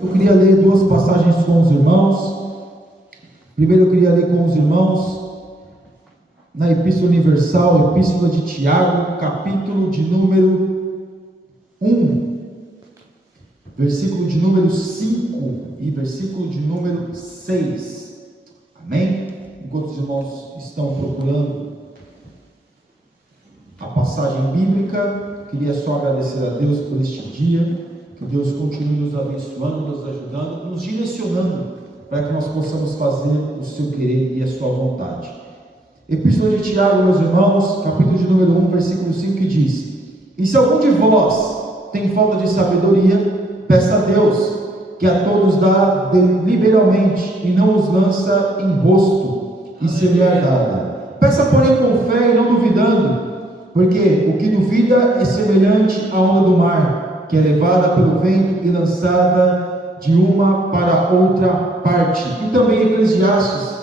Eu queria ler duas passagens com os irmãos. Primeiro eu queria ler com os irmãos na Epístola Universal, Epístola de Tiago, capítulo de número 1, versículo de número 5 e versículo de número 6. Amém? Enquanto os irmãos estão procurando a passagem bíblica, queria só agradecer a Deus por este dia. Que Deus continue nos abençoando, nos ajudando, nos direcionando para que nós possamos fazer o seu querer e a sua vontade. Epístola de Tiago, meus irmãos, capítulo de número 1, versículo 5, que diz: E se algum de vós tem falta de sabedoria, peça a Deus, que a todos dá liberalmente e não os lança em rosto, e se-lhe-á dada. Peça, porém, com fé e não duvidando, porque o que duvida é semelhante à onda do mar, que é levada pelo vento e lançada de uma para outra parte. E também Eclesiastes,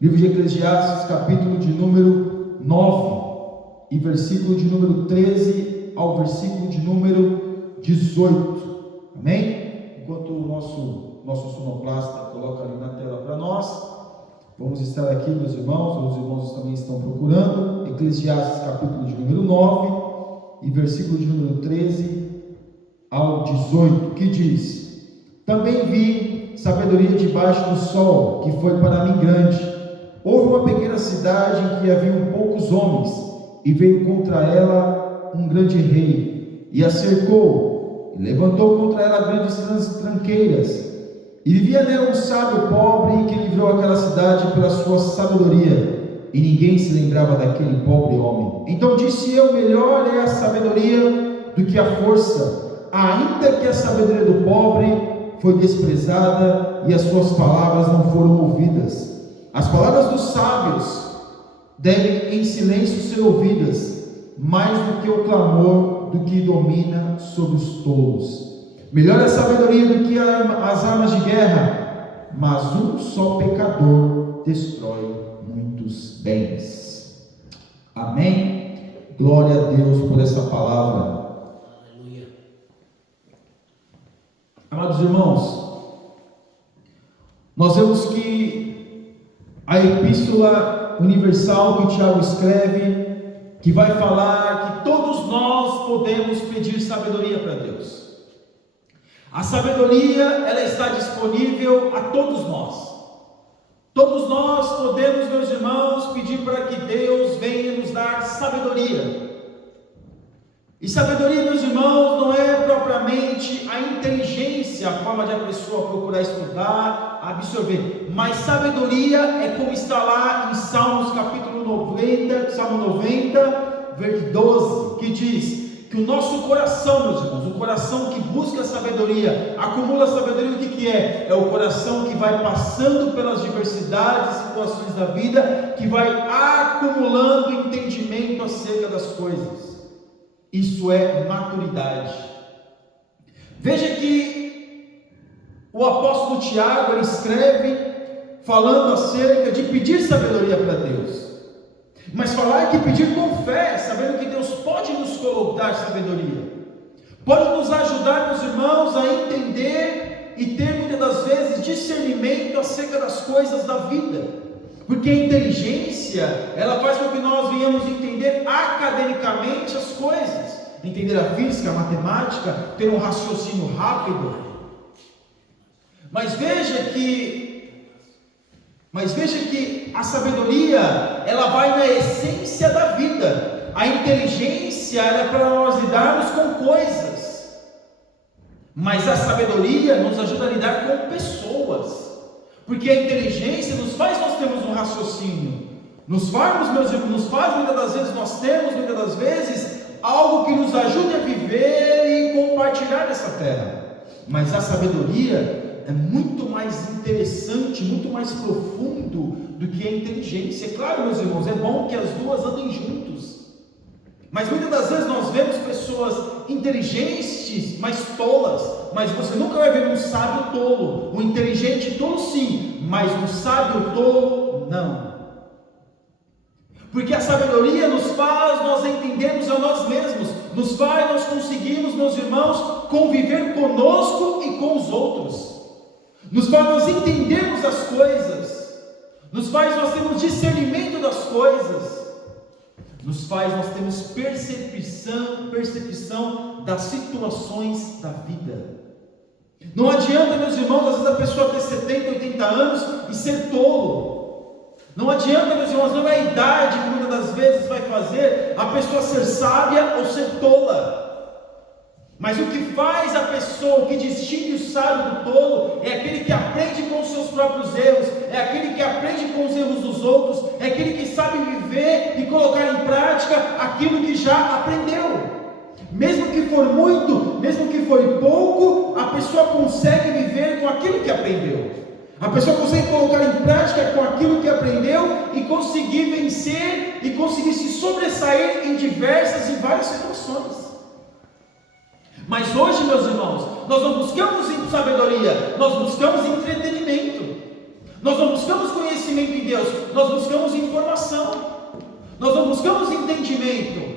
livro de Eclesiastes, capítulo de número 9, e versículo de número 13 ao versículo de número 18. Amém? Enquanto o nosso sonoplasta coloca ali na tela para nós, vamos estar aqui, meus irmãos. Os irmãos também estão procurando Eclesiastes, capítulo de número 9 e versículo de número 13 ao 18, que diz: Também vi sabedoria debaixo do sol, que foi para mim grande. Houve uma pequena cidade em que haviam poucos homens, e veio contra ela um grande rei, e a cercou, e levantou contra ela grandes tranqueiras, e vivia nela um sábio pobre, que livrou aquela cidade pela sua sabedoria, e ninguém se lembrava daquele pobre homem. Então disse eu: melhor é a sabedoria do que a força, ainda que a sabedoria do pobre foi desprezada e as suas palavras não foram ouvidas. As palavras dos sábios devem em silêncio ser ouvidas, mais do que o clamor do que domina sobre os tolos. Melhor é a sabedoria do que as armas de guerra, mas um só pecador destrói muitos bens. Amém? Glória a Deus por essa palavra. Aleluia. Amados irmãos, nós vemos que a Epístola Universal que Tiago escreve, que vai falar que todos nós podemos pedir sabedoria para Deus. A sabedoria, ela está disponível a todos nós. Todos nós podemos, meus irmãos, pedir para que Deus venha nos dar sabedoria. E sabedoria, meus irmãos, não é propriamente a inteligência, a forma de a pessoa procurar estudar, absorver. Mas sabedoria é como está lá em Salmos capítulo 90, Salmo 90, versículo 12, que diz que o nosso coração, meus irmãos, o coração que busca sabedoria, acumula sabedoria, o que é? É o coração que vai passando pelas diversidades e situações da vida, que vai acumulando entendimento acerca das coisas. Isso é maturidade. Veja que o apóstolo Tiago, ele escreve falando acerca de pedir sabedoria para Deus. Mas falar que pedir com fé, sabendo que Deus pode nos colocar sabedoria, pode nos ajudar, meus irmãos, a entender e ter muitas das vezes discernimento acerca das coisas da vida, porque a inteligência, ela faz com que nós venhamos entender academicamente as coisas, entender a física, a matemática, ter um raciocínio rápido. Mas veja que a sabedoria, ela vai na essência da vida. A inteligência é para nós lidarmos com coisas, mas a sabedoria nos ajuda a lidar com pessoas, porque a inteligência nos faz nós termos um raciocínio, nos faz muitas das vezes nós temos muitas das vezes algo que nos ajude a viver e compartilhar nessa terra. Mas a sabedoria é muito mais interessante, muito mais profundo do que a inteligência. É claro, meus irmãos, é bom que as duas andem juntos, mas muitas das vezes nós vemos pessoas inteligentes, mas tolas. Mas você nunca vai ver um sábio tolo. Um inteligente tolo sim, mas um sábio tolo não. Porque a sabedoria nos faz nós entendermos a nós mesmos. nos faz nós conseguirmos, meus irmãos, conviver conosco e com os outros, nos faz nós entendermos as coisas, nos faz nós termos discernimento das coisas, nos faz nós termos percepção das situações da vida. Não adianta, meus irmãos, às vezes a pessoa ter 70, 80 anos e ser tolo. Não adianta, meus irmãos, não é a idade que muitas das vezes vai fazer a pessoa ser sábia ou ser tola. Mas o que faz a pessoa, o que distingue o sábio do tolo, é aquele que aprende com os seus próprios erros, é aquele que aprende com os erros dos outros, é aquele que sabe viver e colocar em prática aquilo que já aprendeu. Mesmo que for muito, mesmo que for pouco, a pessoa consegue viver com aquilo que aprendeu. A pessoa consegue colocar em prática com aquilo que aprendeu e conseguir vencer e conseguir se sobressair em diversas e várias situações. Mas hoje, meus irmãos, nós não buscamos sabedoria, nós buscamos entretenimento, nós não buscamos conhecimento em Deus, nós buscamos informação, nós não buscamos entendimento,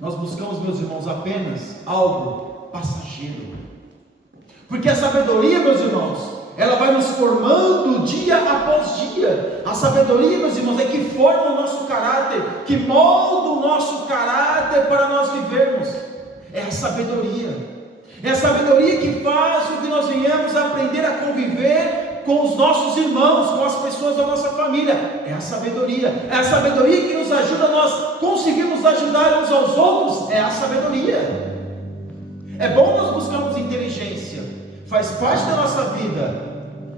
nós buscamos, meus irmãos, apenas algo passageiro, porque a sabedoria, meus irmãos, ela vai nos formando dia após dia. A sabedoria, meus irmãos, é que forma o nosso caráter, que molda o nosso caráter para nós vivermos. É a sabedoria que faz com que nós venhamos a aprender a conviver com os nossos irmãos, com as pessoas da nossa família. É a sabedoria que nos ajuda a nós conseguirmos ajudar uns aos outros. É a sabedoria. É bom nós buscarmos inteligência, faz parte da nossa vida.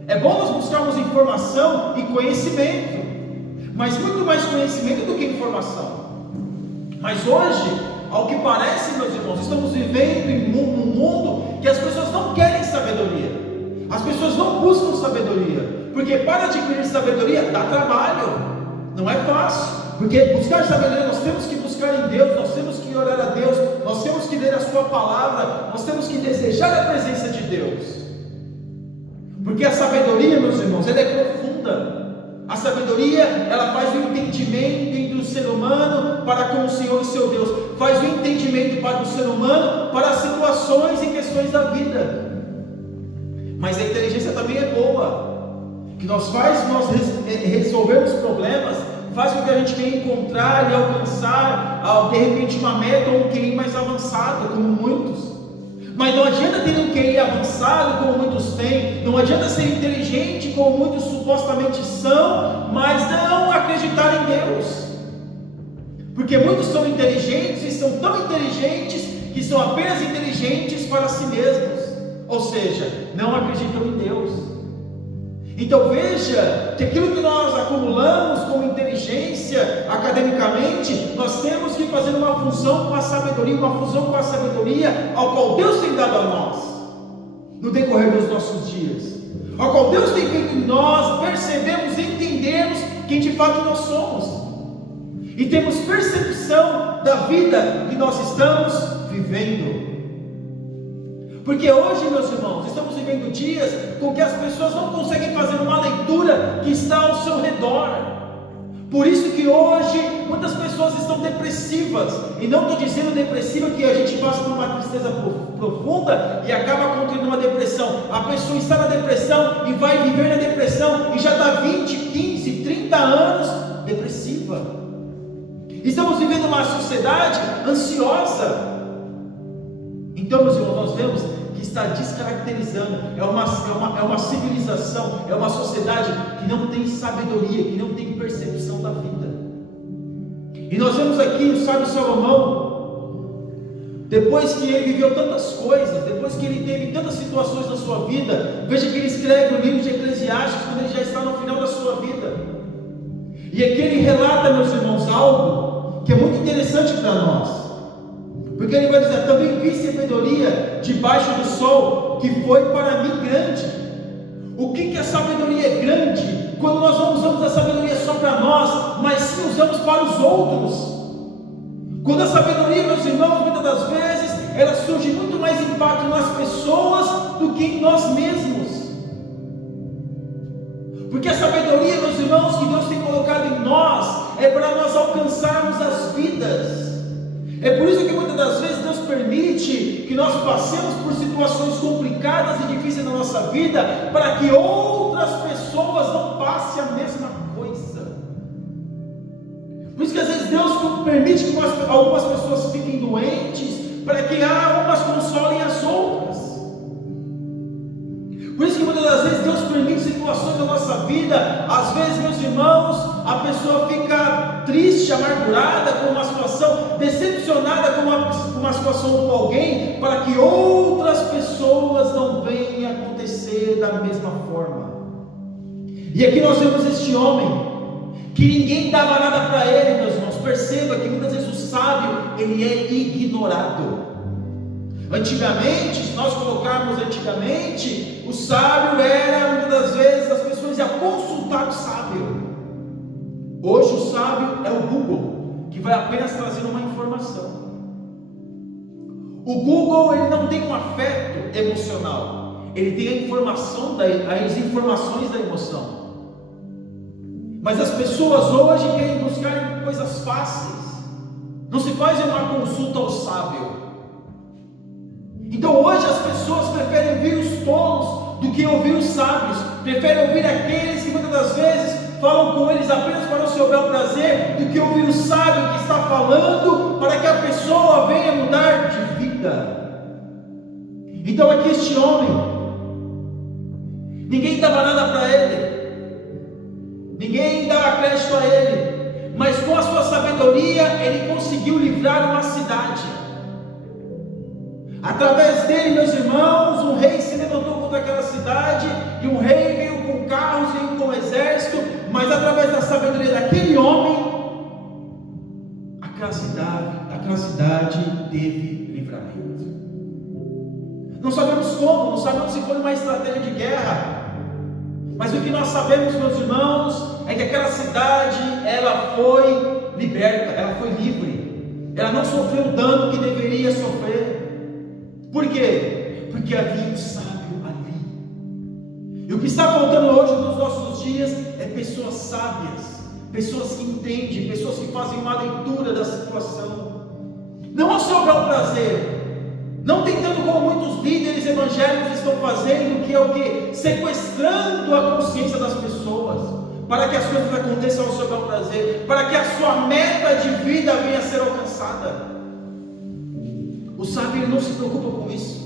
É bom nós buscarmos informação e conhecimento, mas muito mais conhecimento do que informação. Mas hoje, ao que parece, meus irmãos, estamos vivendo num mundo que as pessoas não querem sabedoria, as pessoas não buscam sabedoria, porque para adquirir sabedoria dá trabalho, não é fácil, porque buscar sabedoria nós temos que buscar em Deus, nós temos que orar a Deus, nós temos que ler a sua palavra, nós temos que desejar a presença de Deus, porque a sabedoria, meus irmãos, ela é profunda. A sabedoria, ela faz o entendimento entre o ser humano para com o Senhor e seu Deus, faz o entendimento para o ser humano para as situações e questões da vida. Mas a inteligência também é boa, que nós resolvermos problemas, faz com que a gente queira encontrar e alcançar, de repente, uma meta ou um QI mais avançado, como muitos. Mas não adianta ter um QI avançado como muitos têm, não adianta ser inteligente como muitos supostamente são, mas não acreditar em Deus, porque muitos são inteligentes e são tão inteligentes que são apenas inteligentes para si mesmos, ou seja, não acreditam em Deus. Então veja que aquilo que nós acumulamos como inteligência academicamente, nós temos que fazer uma fusão com a sabedoria, ao qual Deus tem dado a nós no decorrer dos nossos dias, ao qual Deus tem feito em nós percebermos e entendermos quem de fato nós somos e temos percepção da vida que nós estamos vivendo. Porque hoje, meus irmãos, estamos vivendo dias com que as pessoas não conseguem fazer uma leitura que está ao seu redor. Por isso que hoje muitas pessoas estão depressivas. E não estou dizendo depressiva que a gente passa por uma tristeza profunda e acaba contraindo uma depressão. A pessoa está na depressão e vai viver na depressão e já está 20, 15, 30 anos depressiva. Estamos vivendo uma sociedade ansiosa. Então, meus irmãos, nós vemos que está descaracterizando, é uma civilização, é uma sociedade que não tem sabedoria, que não tem percepção da vida. E nós vemos aqui o sábio Salomão, depois que ele viveu tantas coisas, depois que ele teve tantas situações na sua vida, veja que ele escreve o livro de Eclesiastes quando ele já está no final da sua vida. E aqui ele relata, meus irmãos, algo que é muito interessante para nós. Porque ele vai dizer: também vi sabedoria debaixo do sol, que foi para mim grande. O que a sabedoria é grande? Quando nós não usamos a sabedoria só para nós, mas sim usamos para os outros. Quando a sabedoria, meus irmãos, muitas das vezes, ela surge muito mais impacto nas pessoas do que em nós mesmos. Porque a sabedoria, meus irmãos, que Deus tem colocado em nós, é para nós alcançarmos as vidas. É por isso que muitas das vezes Deus permite que nós passemos por situações complicadas e difíceis na nossa vida, para que outras pessoas não passem a mesma coisa. Por isso que às vezes Deus permite que algumas pessoas fiquem doentes, para que umas consolem as outras. Por isso que muitas das vezes Deus permite situações na nossa vida. Às vezes, meus irmãos, a pessoa fica triste, amargurada com uma situação, decepcionada com uma situação com alguém, para que outras pessoas não venham acontecer da mesma forma. E aqui nós vemos este homem, que ninguém dava nada para ele, meus irmãos. Perceba que muitas vezes o sábio, ele é ignorado. Antigamente, se nós colocarmos antigamente, o sábio era, muitas das vezes, as pessoas iam consultar o sábio. Hoje o sábio é o Google, que vai apenas trazer uma informação. O Google, ele não tem um afeto emocional, ele tem as informações da emoção. Mas as pessoas hoje querem buscar coisas fáceis, não se faz uma consulta ao sábio. Então hoje as pessoas preferem ouvir os tolos do que ouvir os sábios, preferem ouvir aqueles que muitas das vezes falam com eles apenas para o seu bel prazer, do que ouvir o sábio que está falando para que a pessoa venha mudar de vida. Então aqui este homem, ninguém dava nada para ele, ninguém dava crédito a ele, mas com a sua sabedoria ele conseguiu livrar uma cidade. Através dele, meus irmãos, um rei se levantou contra aquela cidade, e um rei veio com carros, veio com exército, mas através da sabedoria daquele homem, aquela cidade teve livramento. Não sabemos como, não sabemos se foi uma estratégia de guerra, mas o que nós sabemos, meus irmãos, é que aquela cidade, ela foi liberta, ela foi livre, ela não sofreu o dano que deveria sofrer. Por quê? Porque havia um sábio ali. E o que está faltando hoje nos nossos dias é pessoas sábias, pessoas que entendem, pessoas que fazem uma leitura da situação, não ao seu bel prazer, não tentando como muitos líderes evangélicos estão fazendo, que é o que? Sequestrando a consciência das pessoas, para que as coisas aconteçam ao seu bel prazer, para que a sua meta de vida venha a ser alcançada. O sábio, ele não se preocupa com isso.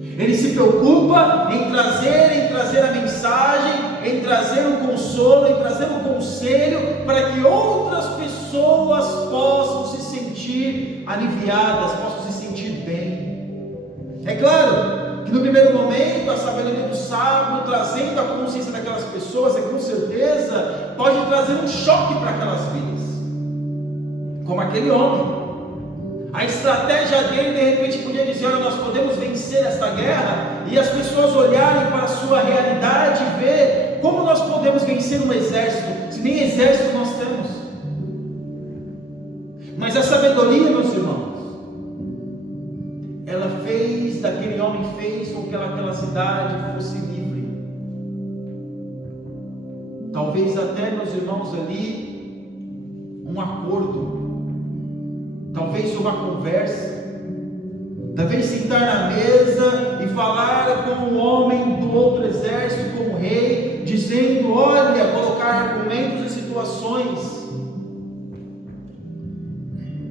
Ele se preocupa em trazer a mensagem, em trazer o consolo, em trazer o conselho, para que outras pessoas possam se sentir aliviadas, possam se sentir bem. É claro que no primeiro momento a sabedoria do sábio, trazendo a consciência daquelas pessoas, com certeza pode trazer um choque para aquelas vidas, como aquele homem. A estratégia dele, de repente, podia dizer: olha, nós podemos vencer esta guerra, e as pessoas olharem para a sua realidade e ver como nós podemos vencer um exército, se nem exército nós temos. Mas a sabedoria, meus irmãos, ela daquele homem fez com que aquela cidade fosse livre. Talvez até, meus irmãos, ali, um acordo, talvez uma conversa, talvez sentar na mesa e falar com o homem do outro exército, com o rei, dizendo: olha, colocar argumentos e situações.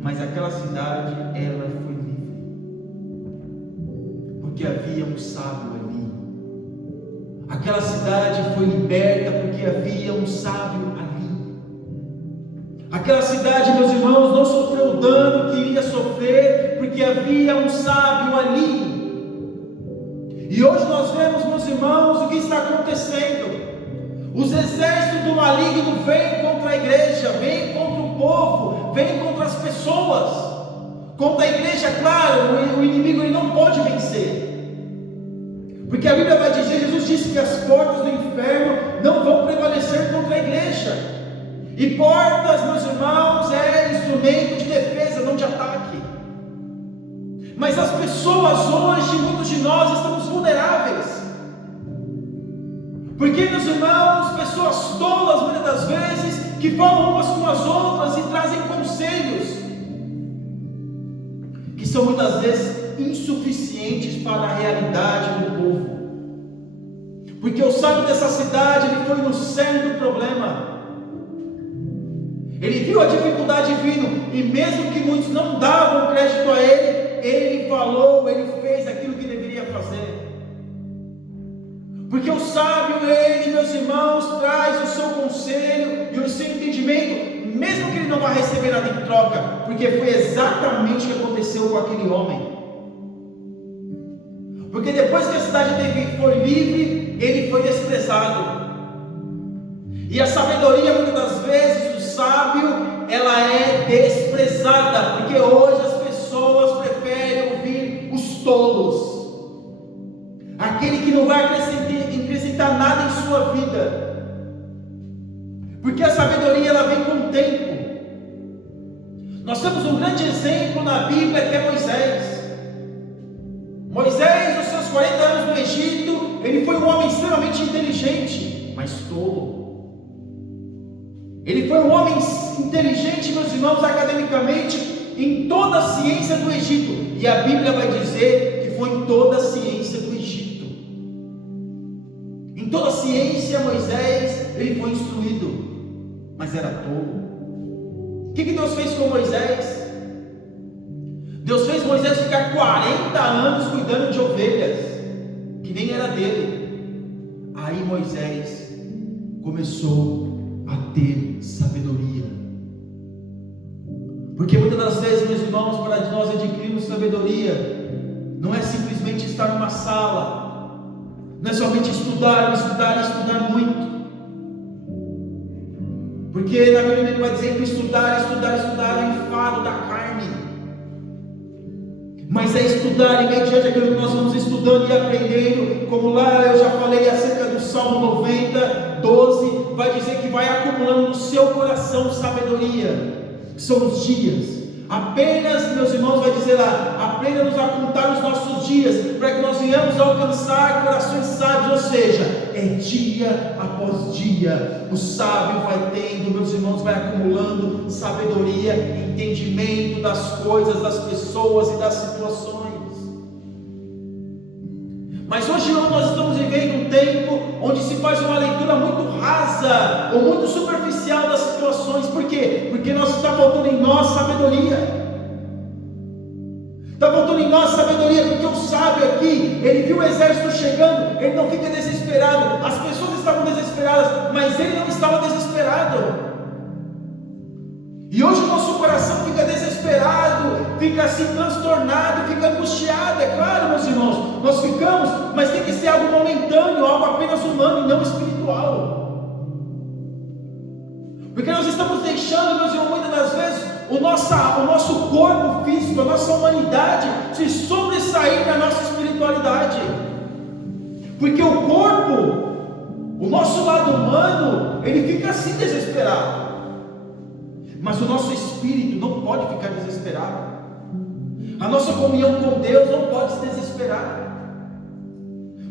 Mas aquela cidade, ela foi livre, porque havia um sábio ali. Aquela cidade foi liberta porque havia um sábio ali. Aquela cidade, meus irmãos, não sofreu o dano que iria sofrer, porque havia um sábio ali. E hoje nós vemos, meus irmãos, o que está acontecendo. Os exércitos do maligno vêm contra a igreja, vêm contra o povo, vêm contra as pessoas. Contra a igreja, claro, o inimigo ele não pode vencer. Porque a Bíblia vai dizer, Jesus disse que as portas do inferno não vão prevalecer contra a igreja. E portas, meus irmãos, é instrumento de defesa, não de ataque. Mas as pessoas hoje, muitos de nós estamos vulneráveis. Porque, meus irmãos, pessoas tolas, muitas das vezes, que falam umas com as outras e trazem conselhos. são muitas vezes insuficientes para a realidade do povo. Porque o sábio dessa cidade, ele foi no cerne do problema. Ele viu a dificuldade vindo, e mesmo que muitos não davam crédito a ele, ele falou, ele fez aquilo que deveria fazer. Porque o sábio, ele, meus irmãos, traz o seu conselho e o seu entendimento, mesmo que ele não vá receber nada em troca, porque foi exatamente o que aconteceu com aquele homem. Porque depois que a cidade foi livre, ele foi desprezado. E a sabedoria, muitas das vezes, do sábio, ela é desprezada, porque hoje as pessoas preferem ouvir os tolos, aquele que não vai acrescentar nada em sua vida, porque a sabedoria, ela vem com o tempo. Nós temos um grande exemplo na Bíblia, que é Moisés. Moisés, nos seus 40 anos no Egito, ele foi um homem extremamente inteligente, mas tolo. Ele foi um homem inteligente, meus irmãos, academicamente, em toda a ciência do Egito. E a Bíblia vai dizer que foi em toda a ciência do Egito. Em toda a ciência, Moisés, ele foi instruído, mas era tolo. O que Deus fez com Moisés? Deus fez Moisés ficar 40 anos cuidando de ovelhas, que nem era dele. Aí Moisés começou a ter sabedoria. Porque muitas das vezes, meus irmãos, para nós adquirirmos sabedoria, não é simplesmente estar numa sala, não é somente estudar muito. Porque na Bíblia ele vai dizer que estudar é um enfado da carne. Mas é estudar, e mediante aquilo que nós vamos estudando e aprendendo, como lá eu já falei acerca do Salmo 90, 12, vai dizer que vai acumulando no seu coração sabedoria, que são os dias. Apenas, meus irmãos, vai dizer lá, aprenda-nos a contar os nossos dias, para que nós venhamos a alcançar corações sábios, ou seja, é dia após dia, o sábio vai tendo, meus irmãos, vai acumulando sabedoria, entendimento das coisas, das pessoas e das situações. Mas hoje nós estamos vivendo um tempo onde se faz uma leitura muito rasa ou muito superficial das situações. Por quê? Porque está faltando em nós sabedoria. Está faltando em nós sabedoria, porque o sábio aqui, ele viu o exército chegando, ele não fica desesperado. As pessoas estavam desesperadas, mas ele não estava desesperado. E hoje o nosso coração fica desesperado, fica assim transtornado, fica angustiado. É claro, meus irmãos, nós ficamos, mas tem que ser algo momentâneo, algo apenas humano e não espiritual. Porque nós estamos deixando, meus irmãos, muitas das vezes, o nosso corpo físico, a nossa humanidade se sobressair da nossa espiritualidade. Porque o corpo, o nosso lado humano, ele fica assim desesperado. Mas o nosso espírito não pode ficar desesperado. A nossa comunhão com Deus não pode se desesperar.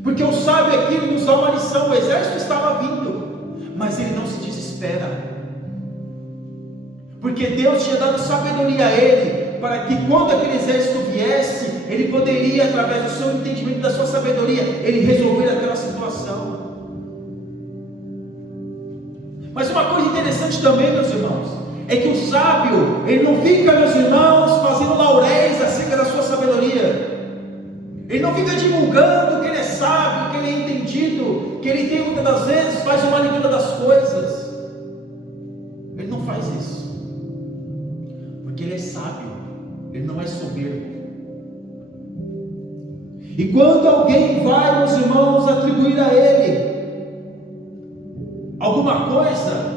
Porque o sábio aqui nos dá uma lição. O exército estava vindo, mas ele não se desespera. Porque Deus tinha dado sabedoria a ele, para que quando aquele exército viesse, ele poderia, através do seu entendimento, da sua sabedoria, ele resolver aquela situação. Mas uma coisa interessante também, meus irmãos, é que o sábio, ele não fica, meus irmãos, fazendo lauréis acerca da sua sabedoria. Ele não fica divulgando que ele é sábio, que ele é entendido, que ele tem, muitas das vezes, faz uma leitura das coisas. Ele não faz isso, porque ele é sábio, ele não é soberbo. E quando alguém vai, meus irmãos, atribuir a ele alguma coisa,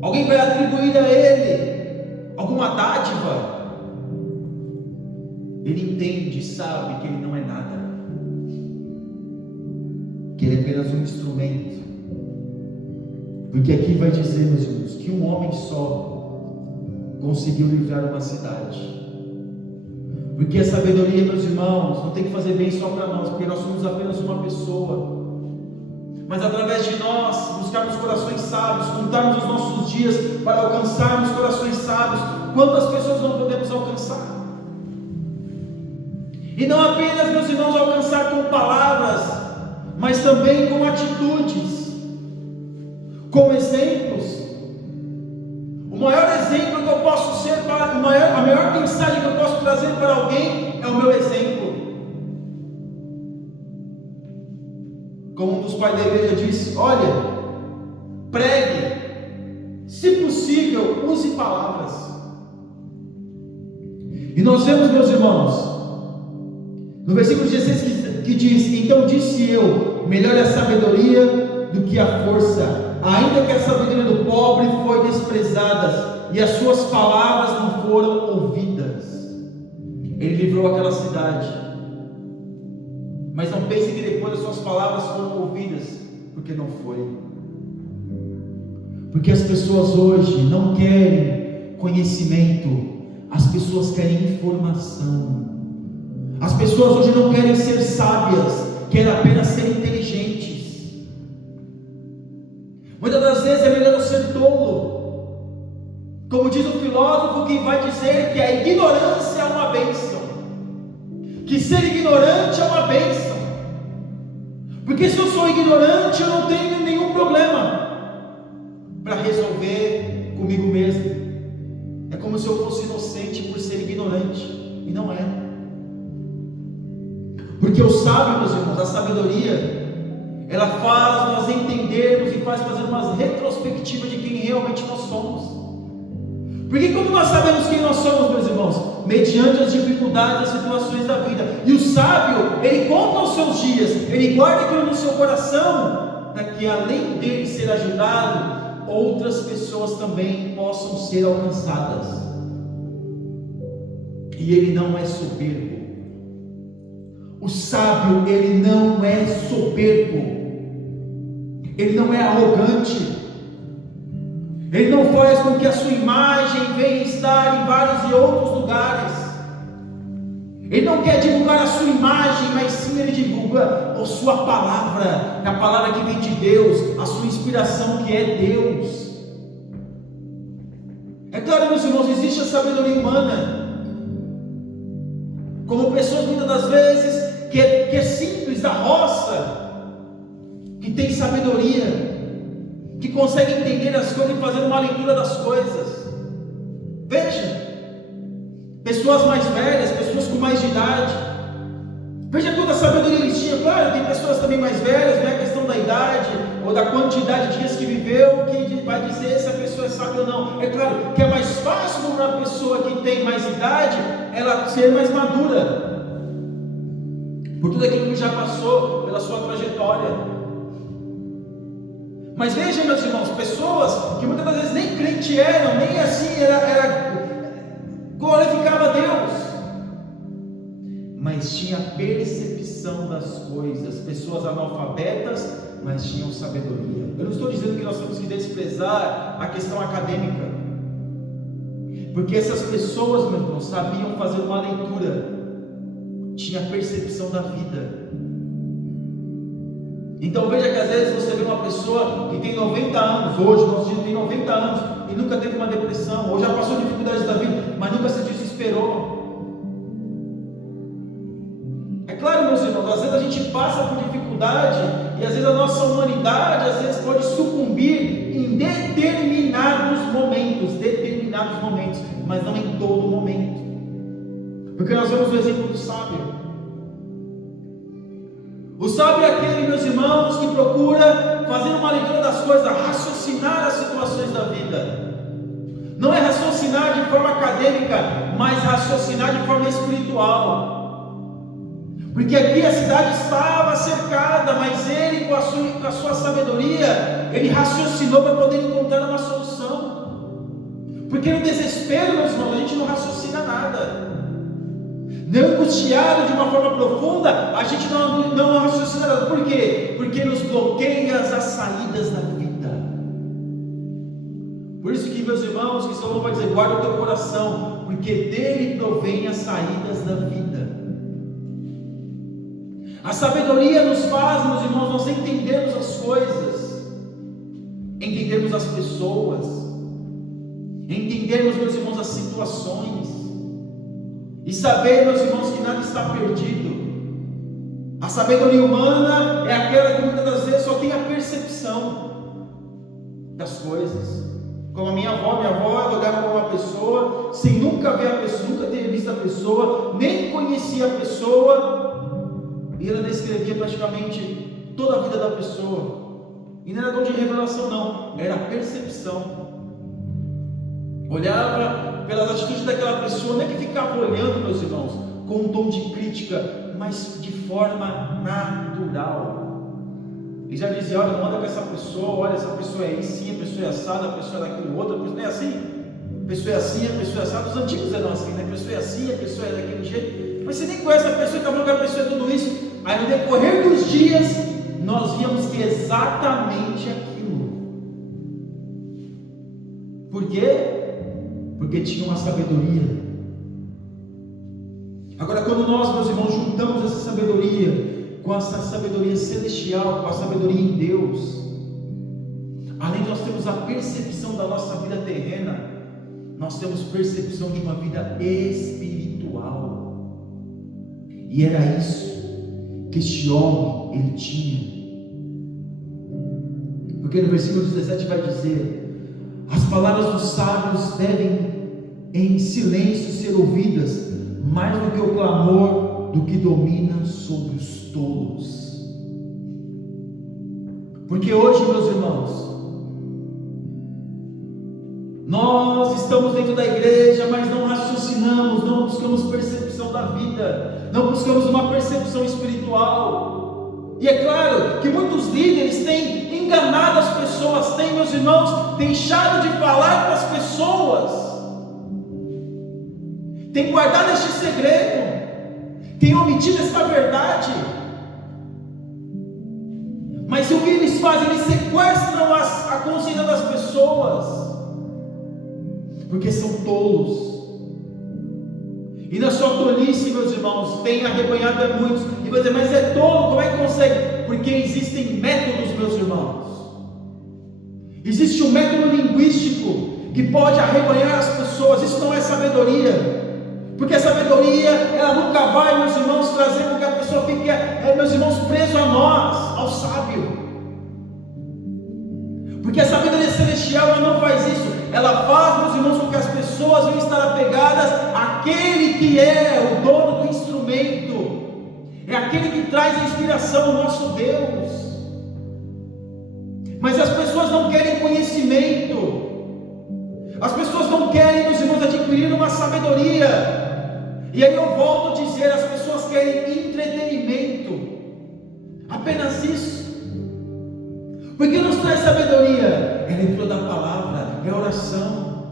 alguém vai atribuir a ele alguma dádiva, ele entende, sabe que ele não é nada, que ele é apenas um instrumento. Porque aqui vai dizer, meus irmãos, que um homem só conseguiu livrar uma cidade. Porque a sabedoria, meus irmãos, não tem que fazer bem só para nós, porque nós somos apenas uma pessoa. Mas através de nós, buscarmos corações sábios, contarmos os nossos dias para alcançarmos corações sábios, quantas pessoas não podemos alcançar. E não apenas, meus irmãos, alcançar com palavras, mas também com atitudes, com exemplos. O maior exemplo que eu posso ser a maior mensagem que eu posso trazer para alguém é o meu exemplo. Como um dos pais da igreja disse: olha, pregue, se possível, use palavras. E nós vemos, meus irmãos, no versículo 16 que diz: então disse eu, melhor é a sabedoria do que a força, ainda que a sabedoria do pobre foi desprezada, e as suas palavras não foram ouvidas. Ele livrou aquela cidade, mas não pense que depois as suas palavras foram ouvidas, porque não foi. Porque as pessoas hoje não querem conhecimento, as pessoas querem informação. As pessoas hoje não querem ser sábias, querem apenas ser inteligentes. Muitas das vezes é melhor eu ser tolo. Como diz o filósofo, que vai dizer que a ignorância é uma bênção, que ser ignorante é uma bênção, porque se eu sou ignorante, eu não tenho nenhum problema para resolver comigo mesmo. É como se eu fosse inocente por ser ignorante, e não é. Porque o sábio, meus irmãos, a sabedoria, ela faz nós entendermos e faz fazer uma retrospectiva de quem realmente nós somos. Porque como nós sabemos quem nós somos, meus irmãos? Mediante as dificuldades, as situações da vida. E o sábio, ele conta os seus dias, ele guarda aquilo no seu coração, para que além dele ser ajudado, outras pessoas também possam ser alcançadas. E ele não é soberbo. O sábio, ele não é soberbo, ele não é arrogante, ele não faz com que a sua imagem venha estar em vários e outros lugares. Ele não quer divulgar a sua imagem, mas sim ele divulga a sua palavra, a palavra que vem de Deus, a sua inspiração, que é Deus. É claro, meus irmãos, existe a sabedoria humana, como pessoas muitas das vezes que é simples, da roça, que tem sabedoria, que consegue entender as coisas e fazer uma leitura das coisas. Veja, pessoas mais velhas, pessoas com mais de idade, veja toda a sabedoria eles tinham. Claro, tem pessoas também mais velhas, não é questão da idade ou da quantidade de dias que viveu que vai dizer se a pessoa é sábia ou não. É claro que é mais fácil para uma pessoa que tem mais idade ela ser mais madura, por tudo aquilo que já passou pela sua trajetória. Mas veja, meus irmãos, pessoas que muitas das vezes nem crente eram, nem assim glorificava a Deus, mas tinha percepção das coisas. Pessoas analfabetas, mas tinham sabedoria. Eu não estou dizendo que nós temos que desprezar a questão acadêmica, porque essas pessoas, meus irmãos, sabiam fazer uma leitura, tinha percepção da vida. Então veja que às vezes você vê uma pessoa que tem 90 anos, hoje, nosso dia tem 90 anos, e nunca teve uma depressão, ou já passou dificuldades da vida, mas nunca se desesperou. É claro, meus irmãos, às vezes a gente passa por dificuldade, e às vezes a nossa humanidade, às vezes pode sucumbir em determinados momentos, mas não em todo momento. Porque nós vemos o exemplo do sábio. O sábio é aquele, meus irmãos, que procura fazer uma leitura das coisas, raciocinar as situações da vida. Não é raciocinar de forma acadêmica, mas raciocinar de forma espiritual. Porque aqui a cidade estava cercada, mas ele, com a sua sabedoria, ele raciocinou para poder encontrar uma solução. Porque no desespero, meus irmãos, a gente não raciocina nada. Nem angustiado de uma forma profunda, a gente não raciocina nada. Por quê? Porque nos bloqueia as saídas da vida. Por isso que, meus irmãos, que Salomão vai dizer: guarda o teu coração, porque dele provém as saídas da vida. A sabedoria nos faz, meus irmãos, nós entendermos as coisas, entendermos as pessoas, entendermos, meus irmãos, as situações, e saber, meus irmãos, que nada está perdido. A sabedoria humana é aquela que muitas das vezes só tem a percepção das coisas. Como a minha avó ela olhava para uma pessoa sem nunca ver a pessoa, nunca ter visto a pessoa, nem conhecia a pessoa, e ela descrevia praticamente toda a vida da pessoa. E não era dom de revelação, não, era a percepção. Olhava pelas atitudes daquela pessoa, não é que ficava olhando, meus irmãos, com um tom de crítica, mas de forma natural. E já dizia: olha, não anda com essa pessoa, olha, essa pessoa é assim, a pessoa é assada, a pessoa é daquilo outro, a pessoa não é assim, a pessoa é assim, a pessoa é assada. Os antigos eram assim, né? A pessoa é assim, a pessoa é daquele jeito, mas você nem conhece a pessoa, está falando que a pessoa é tudo isso. Aí no decorrer dos dias, nós víamos que exatamente aquilo. Por quê? Porque tinha uma sabedoria. Agora, quando nós, meus irmãos, juntamos essa sabedoria com essa sabedoria celestial, com a sabedoria em Deus, além de nós termos a percepção da nossa vida terrena, nós temos percepção de uma vida espiritual. E era isso que este homem ele tinha. Porque no versículo 17 vai dizer: as palavras dos sábios devem em silêncio ser ouvidas, mais do que o clamor do que domina sobre os tolos. Porque hoje, meus irmãos, nós estamos dentro da igreja, mas não raciocinamos, não buscamos percepção da vida, não buscamos uma percepção espiritual. E é claro que muitos líderes têm enganado as pessoas, têm, meus irmãos, deixado de falar para as pessoas, tem guardado este segredo, tem omitido esta verdade. Mas o que eles fazem? Eles sequestram a consciência das pessoas, porque são tolos. E na sua tolice, meus irmãos, tem arrebanhado a muitos. E vai dizer: mas é tolo, como é que consegue? Porque existem métodos, meus irmãos. Existe um método linguístico que pode arrebanhar as pessoas. Isso não é sabedoria. Porque a sabedoria, ela nunca vai, meus irmãos, trazer com que a pessoa fique, meus irmãos, preso a nós, ao sábio. Porque a sabedoria celestial, ela não faz isso. Ela faz, meus irmãos, com que as pessoas venham estar apegadas àquele que é o dono do instrumento. É aquele que traz a inspiração, o nosso Deus. Mas as pessoas não querem conhecimento. As pessoas não querem, meus irmãos, adquirir uma sabedoria. E aí eu volto a dizer: as pessoas querem entretenimento, apenas isso. Porque nos traz sabedoria? É a leitura da palavra, é a oração,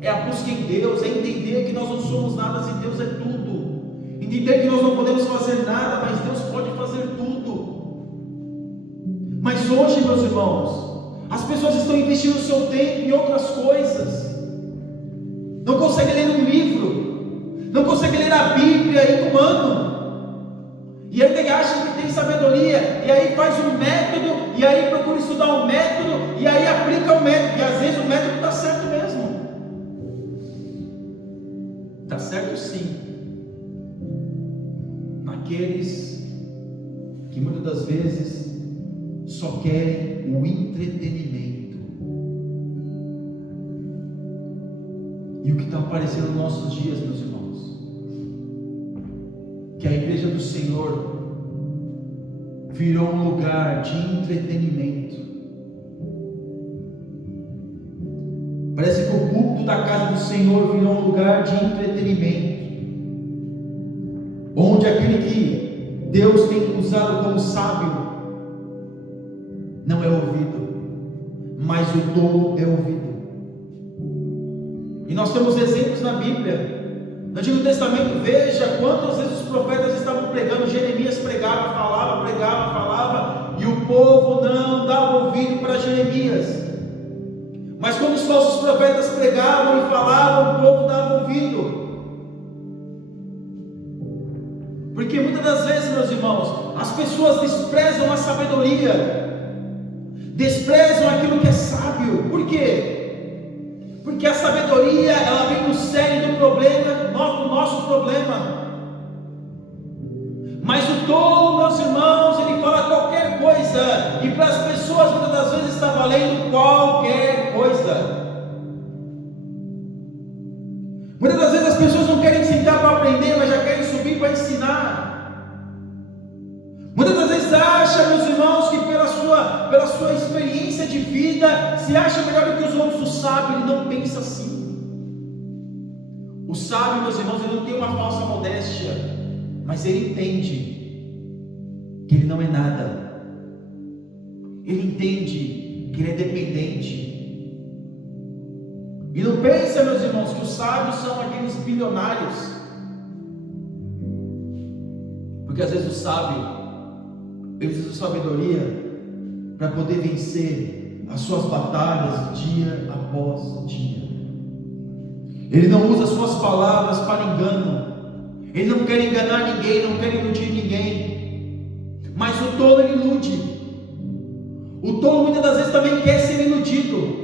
é a busca em Deus, é entender que nós não somos nada e Deus é tudo, entender que nós não podemos fazer nada, mas Deus pode fazer tudo. Mas hoje, meus irmãos, as pessoas estão investindo o seu tempo em outras coisas, não conseguem ler um livro, não consegue ler a Bíblia em um ano, e aí acha que tem sabedoria, e aí faz um método, e aí procura estudar um método, e aí aplica o método, e às vezes o método está certo mesmo, está certo sim, naqueles que muitas das vezes só querem o entretenimento. E o que está aparecendo nos nossos dias, meus irmãos, que a igreja do Senhor virou um lugar de entretenimento. Parece que o púlpito da casa do Senhor virou um lugar de entretenimento, onde aquele que Deus tem usado como sábio não é ouvido, mas o tolo é ouvido. E nós temos exemplos na Bíblia. No Antigo Testamento, veja quantas vezes os profetas estavam pregando. Jeremias pregava, falava, e o povo não dava ouvido para Jeremias. Mas quando os falsos profetas pregavam e falavam, o povo dava ouvido. Porque muitas das vezes, meus irmãos, as pessoas desprezam a sabedoria, desprezam aquilo que é sábio. Por quê? Porque Porque a sabedoria, ela vem no cerne do problema, do nosso problema. Mas o tolo, meus irmãos, ele fala qualquer coisa, e para as pessoas muitas das vezes está valendo qualquer coisa. Muitas das vezes as pessoas não querem sentar para aprender, mas já querem subir para ensinar. Muitas das vezes acha, meus irmãos, que pela sua experiência de vida, se acha melhor do que os outros. O sábio, ele não pensa assim. O sábio, meus irmãos, ele não tem uma falsa modéstia, mas ele entende que ele não é nada. Ele entende que ele é dependente. E não pensa, meus irmãos, que os sábios são aqueles bilionários. Porque às vezes o sábio, ele precisa de sabedoria para poder vencer as suas batalhas dia após dia. Ele não usa suas palavras para engano. Ele não quer enganar ninguém, não quer iludir ninguém. Mas o tolo, ele ilude. O tolo muitas das vezes também quer ser iludido.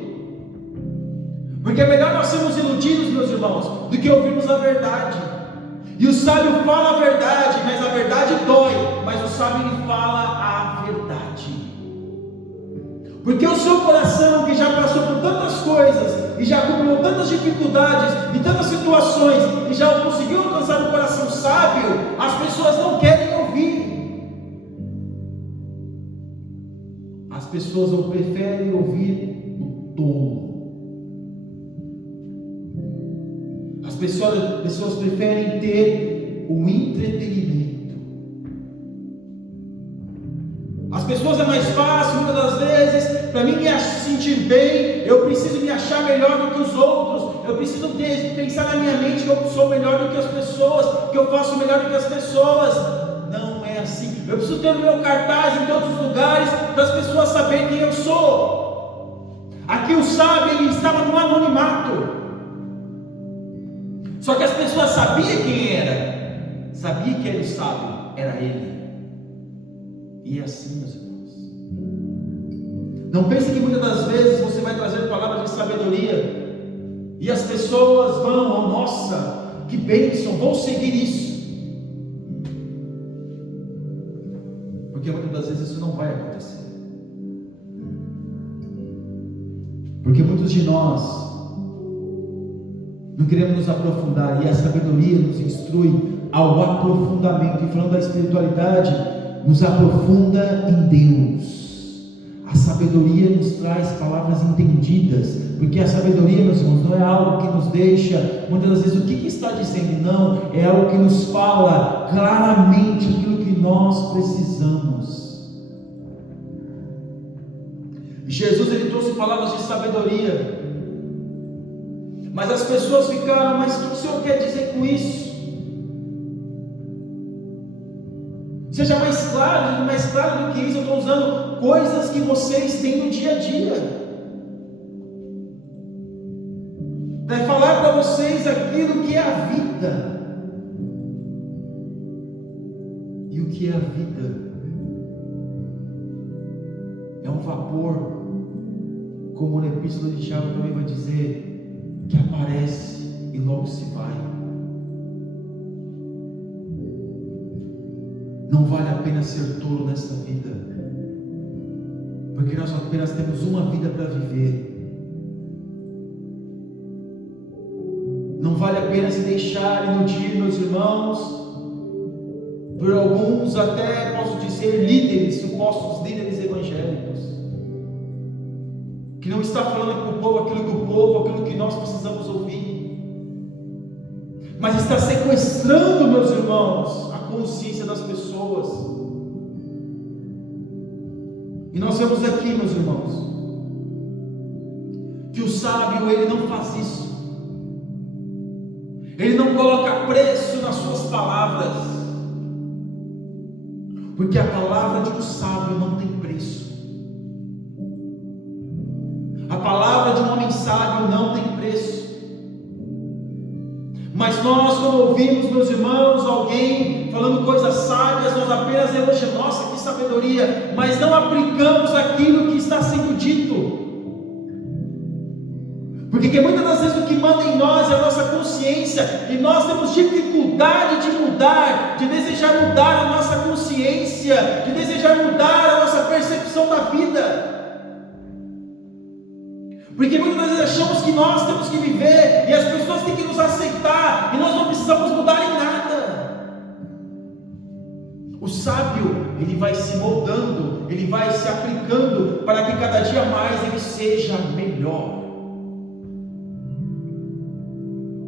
Porque é melhor nós sermos iludidos, meus irmãos, do que ouvirmos a verdade. E o sábio fala a verdade, mas a verdade dói. Mas o sábio, ele fala a verdade. Porque o seu coração, que já passou por tantas coisas, e já acumulou tantas dificuldades, e tantas situações, e já conseguiu alcançar um coração sábio, as pessoas não querem ouvir. As pessoas não preferem ouvir o tolo. As pessoas preferem ter o entretenimento. As pessoas é mais fácil, muitas das vezes, para mim me sentir bem, eu preciso me achar melhor do que os outros, eu preciso pensar na minha mente que eu sou melhor do que as pessoas, que eu faço melhor do que as pessoas. Não é assim. Eu preciso ter o meu cartaz em todos os lugares, para as pessoas saberem quem eu sou. Aqui o sábio, ele estava no anonimato. Só que as pessoas sabiam quem era, sabia que era o sábio, era ele. E é assim, meus irmãos. Não pense que muitas das vezes você vai trazer palavras de sabedoria e as pessoas vão, oh, nossa, que bênção, vou seguir isso. Porque muitas das vezes isso não vai acontecer. Porque muitos de nós não queremos nos aprofundar, e a sabedoria nos instrui ao aprofundamento. E falando da espiritualidade, nos aprofunda em Deus. A sabedoria nos traz palavras entendidas, porque a sabedoria, meus irmãos, não é algo que nos deixa, muitas das vezes, o que está dizendo, não, é algo que nos fala claramente aquilo que nós precisamos. Jesus, ele trouxe palavras de sabedoria, mas as pessoas ficaram, mas o que o Senhor quer dizer com isso? Seja mais claro do que isso. Eu estou usando coisas que vocês têm no dia a dia, para falar para vocês aquilo que é a vida. E o que é a vida? É um vapor, como na epístola de Tiago também vai dizer, que aparece e logo se vai. Não vale a pena ser tolo nessa vida, porque nós apenas temos uma vida para viver. Não vale a pena se deixar iludir, meus irmãos, por alguns, até posso dizer líderes, supostos líderes evangélicos, que não está falando para o povo aquilo que nós precisamos ouvir, mas está sequestrando, meus irmãos, a consciência das pessoas. E nós vemos aqui, meus irmãos, que o sábio, ele não faz isso. Ele não coloca preço nas suas palavras, porque a palavra de um sábio não tem preço. A palavra de um homem sábio não tem preço. Mas nós, quando ouvimos, meus irmãos, alguém falando coisas sábias, nós apenas elogiamos, nossa, que sabedoria, mas não aplicamos aquilo que está sendo dito. Porque Porque muitas das vezes o que manda em nós é a nossa consciência, e nós temos dificuldade de mudar, de desejar mudar a nossa consciência, de desejar mudar a nossa percepção da vida. Porque muitas vezes achamos que nós temos que viver, e as pessoas têm que nos aceitar, e nós não precisamos mudar em nada. O sábio, ele vai se moldando, ele vai se aplicando, para que cada dia mais ele seja melhor.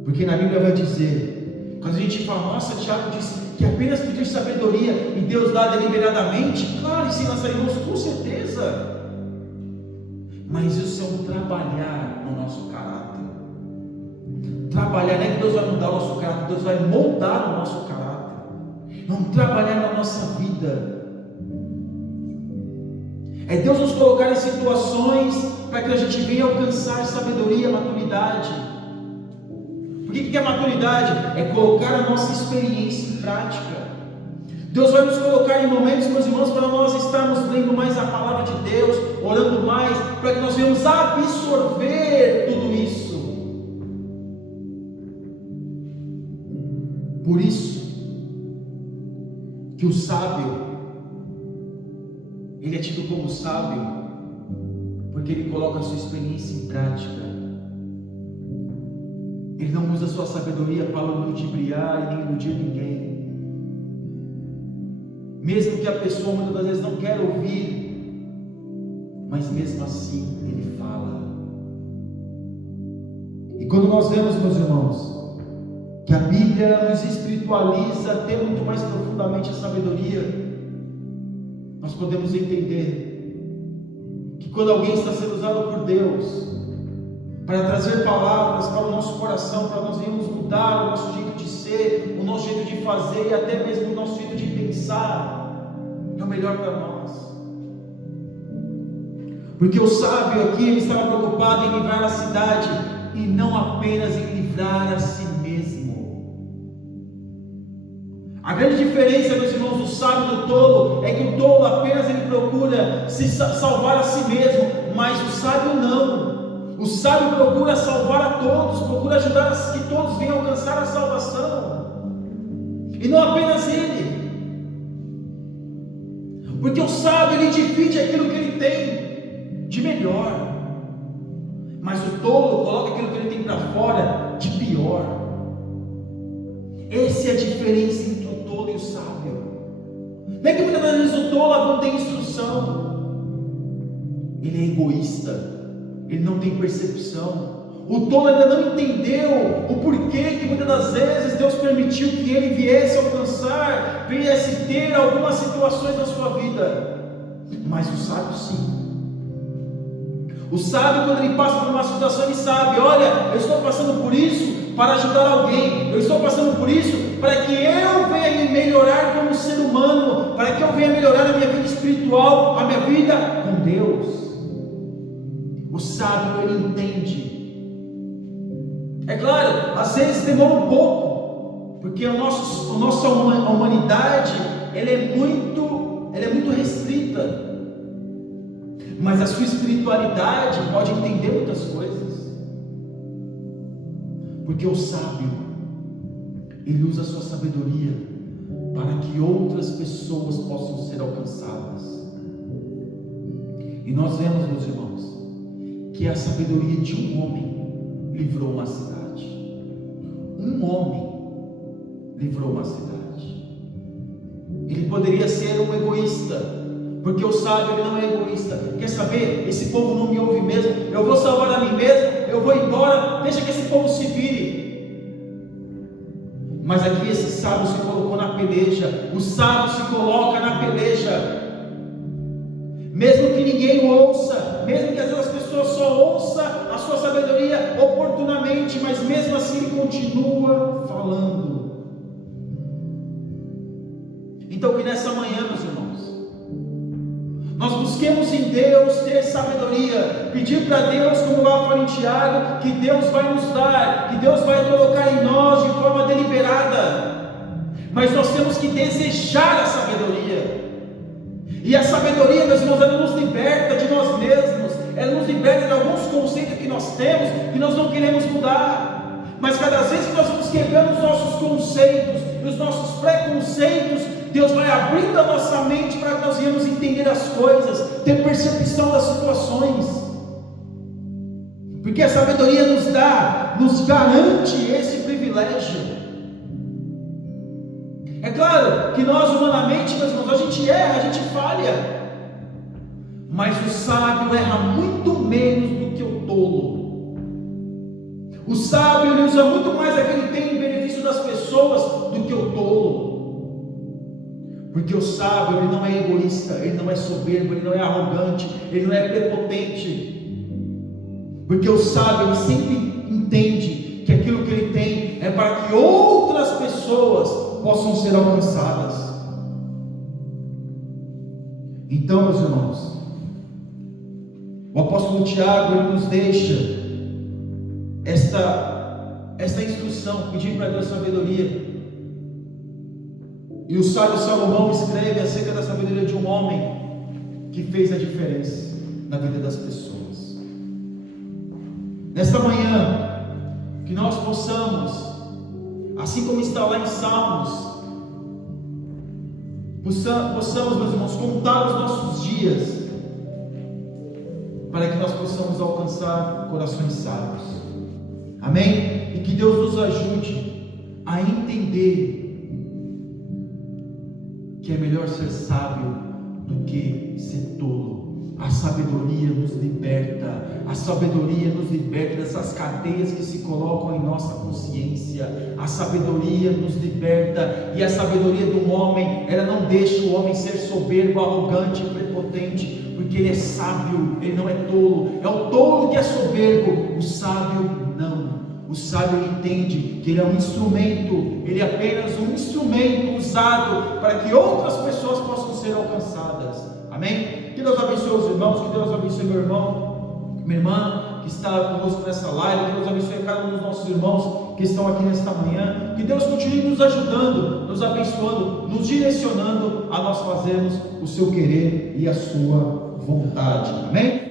Porque na Bíblia vai dizer, quando a gente fala, nossa, Tiago disse que apenas pedir sabedoria e Deus dá deliberadamente, claro, ensina a sair com certeza. Mas isso é um trabalhar no nosso caráter. Trabalhar não é que Deus vai mudar o nosso caráter, Deus vai moldar o nosso caráter. Vamos trabalhar na nossa vida. É Deus nos colocar em situações para que a gente venha alcançar sabedoria, maturidade. Por que é maturidade? É colocar a nossa experiência em prática. Deus vai nos colocar em momentos, meus irmãos, para nós estarmos lendo mais a palavra de Deus, orando mais, para que nós venhamos absorver tudo isso. Por isso que o sábio, ele é tido como sábio, porque ele coloca a sua experiência em prática. Ele não usa a sua sabedoria para ludibriar e nem iludir ninguém. Mesmo que a pessoa muitas das vezes não quer ouvir, mas mesmo assim ele fala. E quando nós vemos, meus irmãos, que a Bíblia nos espiritualiza até muito mais profundamente a sabedoria, nós podemos entender que quando alguém está sendo usado por Deus para trazer palavras para o nosso coração, para nós virmos mudar o nosso jeito de ser, o nosso jeito de fazer e até mesmo o nosso jeito de pensar, é o melhor para nós. Porque o sábio aqui, ele estava preocupado em livrar a cidade e não apenas em livrar a si mesmo. A grande diferença, meus irmãos, do sábio e do tolo é que o tolo apenas ele procura se salvar a si mesmo, mas o sábio não. O sábio procura salvar a todos, procura ajudar a que todos venham alcançar a salvação, e não apenas ele. Porque o sábio, ele divide aquilo que ele tem de melhor, mas o tolo coloca aquilo que ele tem para fora de pior. Essa é a diferença entre o tolo e o sábio. Não é que muitas vezes o tolo não tem instrução, ele é egoísta, ele não tem percepção. O tolo ainda não entendeu o porquê que muitas das vezes Deus permitiu que ele viesse alcançar, viesse ter algumas situações na sua vida. Mas o sábio sim. O sábio, quando ele passa por uma situação, ele sabe: olha, eu estou passando por isso para ajudar alguém, eu estou passando por isso para que eu venha me melhorar como ser humano, para que eu venha melhorar a minha vida espiritual, a minha vida com Deus. O sábio, ele entende. É claro, às vezes demora um pouco, porque a nossa humanidade ela é muito restrita, mas a sua espiritualidade pode entender muitas coisas, porque o sábio, ele usa a sua sabedoria para que outras pessoas possam ser alcançadas. E nós vemos, meus irmãos, que a sabedoria de um homem livrou uma cidade. Um homem livrou uma cidade. Ele poderia ser um egoísta, porque o sábio, ele não é egoísta. Quer saber? Esse povo não me ouve mesmo, eu vou salvar a mim mesmo, eu vou embora, deixa que esse povo se vire. Mas aqui esse sábio se colocou na peleja. O sábio se coloca na peleja, mesmo que ninguém o ouça, mesmo que às vezes as pessoas só ouçam a sua sabedoria oportunamente, mas mesmo assim ele continua falando. Então que nessa manhã, meus irmãos, nós busquemos em Deus ter sabedoria, pedir para Deus, como lá fala em Tiago, que Deus vai nos dar, que Deus vai colocar em nós de forma deliberada, mas nós temos que desejar a sabedoria. E a sabedoria, meus irmãos, ela nos liberta de nós mesmos, ela nos liberta de alguns conceitos que nós temos, que nós não queremos mudar. Mas cada vez que nós vamos quebrando os nossos conceitos e os nossos preconceitos, Deus vai abrindo a nossa mente para que nós venhamos entender as coisas, ter percepção das situações. Porque a sabedoria nos garante esse privilégio. É claro que nós humanamente, meus irmãos, a gente erra, a gente falha. Mas o sábio erra muito menos do que o tolo. O sábio, ele usa muito mais aquilo que tem em benefício das pessoas do que o tolo. Porque o sábio, ele não é egoísta, ele não é soberbo, ele não é arrogante, ele não é prepotente. Porque o sábio, ele sempre entende que aquilo que ele tem é para que outras pessoas possam ser alcançadas. Então, meus irmãos, o apóstolo Tiago, ele nos deixa esta instrução, pedindo para Deus sabedoria. E o sábio Salomão escreve acerca da sabedoria de um homem que fez a diferença na vida das pessoas. Nesta manhã, que nós possamos, assim como está lá em Salmos, possamos, meus irmãos, contar os nossos dias, para que nós possamos alcançar corações sábios. Amém? E que Deus nos ajude a entender que é melhor ser sábio do que ser tolo. A sabedoria nos liberta. A sabedoria nos liberta dessas cadeias que se colocam em nossa consciência. A sabedoria nos liberta. E a sabedoria do homem, ela não deixa o homem ser soberbo, arrogante e prepotente, porque ele é sábio, ele não é tolo. É o tolo que é soberbo, o sábio não. O sábio entende que ele é um instrumento, ele é apenas um instrumento usado para que outras pessoas possam ser alcançadas. Amém? Que Deus abençoe os irmãos, que Deus abençoe meu irmão, minha irmã que está conosco nessa live, que Deus abençoe cada um dos nossos irmãos que estão aqui nesta manhã, que Deus continue nos ajudando, nos abençoando, nos direcionando a nós fazermos o seu querer e a sua vontade. Amém?